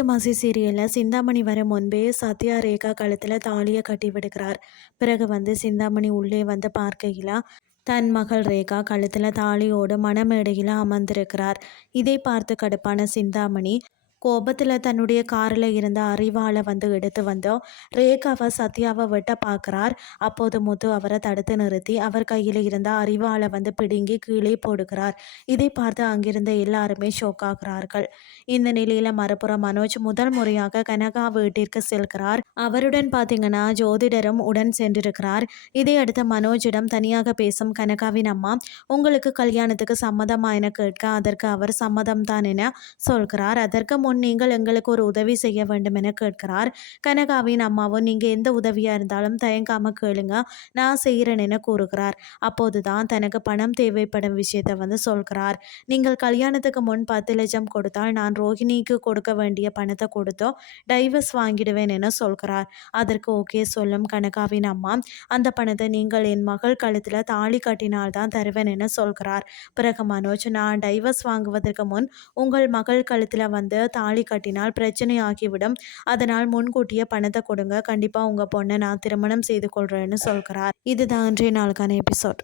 மலைக்கு மாசி சீரியலில் சிந்தாமணி வர முன்பே சத்யா ரேகா கழுத்தில் தாலியை கட்டி விடுகிறார். பிறகு சிந்தாமணி உள்ளே பார்க்கையில் தன் மகள் ரேகா கழுத்தில் தாலியோடு மணமேடையில் அமர்ந்திருக்கிறார். இதை பார்த்து கடுப்பான சிந்தாமணி கோபத்தில் தன்னுடைய காரில் இருந்த அறிவாளை எடுத்து ரேகாவை சத்யாவை வெட்ட பார்க்குறார். அப்போது முத்து அவரை தடுத்து நிறுத்தி அவர் கையில் இருந்த அறிவாளை பிடுங்கி கீழே போடுகிறார். இதை பார்த்து அங்கிருந்த எல்லாருமே ஷோக் ஆகிறார்கள். இந்த நிலையில் மறுபுறம் மனோஜ் முதல் முறையாக கனகா வீட்டிற்கு செல்கிறார். அவருடன் பார்த்தீங்கன்னா ஜோதிடரும் உடன் சென்றிருக்கிறார். இதையடுத்து மனோஜிடம் தனியாக பேசும் கனகாவின் அம்மா, உங்களுக்கு கல்யாணத்துக்கு சம்மதமா என கேட்க அதற்கு அவர் சம்மதம் தான் என சொல்கிறார். அதற்கு முன் நீங்கள் எங்களுக்கு ஒரு உதவி செய்ய வேண்டும் என கேட்கிறார். கனகாவின் அம்மாவும் நீங்கள் எந்த உதவியாக இருந்தாலும் தயங்காம கேளுங்க, நான் செய்கிறேன் என கூறுகிறார். அப்போதுதான் தனக்கு பணம் தேவைப்படும் விஷயத்தை சொல்கிறார். நீங்கள் கல்யாணத்துக்கு முன் 10 லட்சம் கொடுத்தால் நான் ரோஹிணிக்கு கொடுக்க வேண்டிய பணத்தை கொடுத்தோ டைவர்ஸ் வாங்கிடுவேன் என சொல்கிறார். அதற்கு ஓகே சொல்லும் கனகாவின் அம்மா, அந்த பணத்தை நீங்கள் என் மகள் கழுத்தில் தாலி கட்டினால்தான் தருவேன் என சொல்கிறார். பிறகு மனோஜ், நான் டைவர்ஸ் வாங்குவதற்கு முன் உங்கள் மகள் கழுத்தில் தாலி கட்டினால் பிரச்சனை ஆகிவிடும், அதனால் முன்கூட்டியே பணத்தை கொடுங்க, கண்டிப்பாக உங்கள் பொண்ணை நான் திருமணம் செய்து கொள்கிறேன்னு சொல்கிறார். இதுதான் இன்றைய நாளுக்கான எபிசோட்.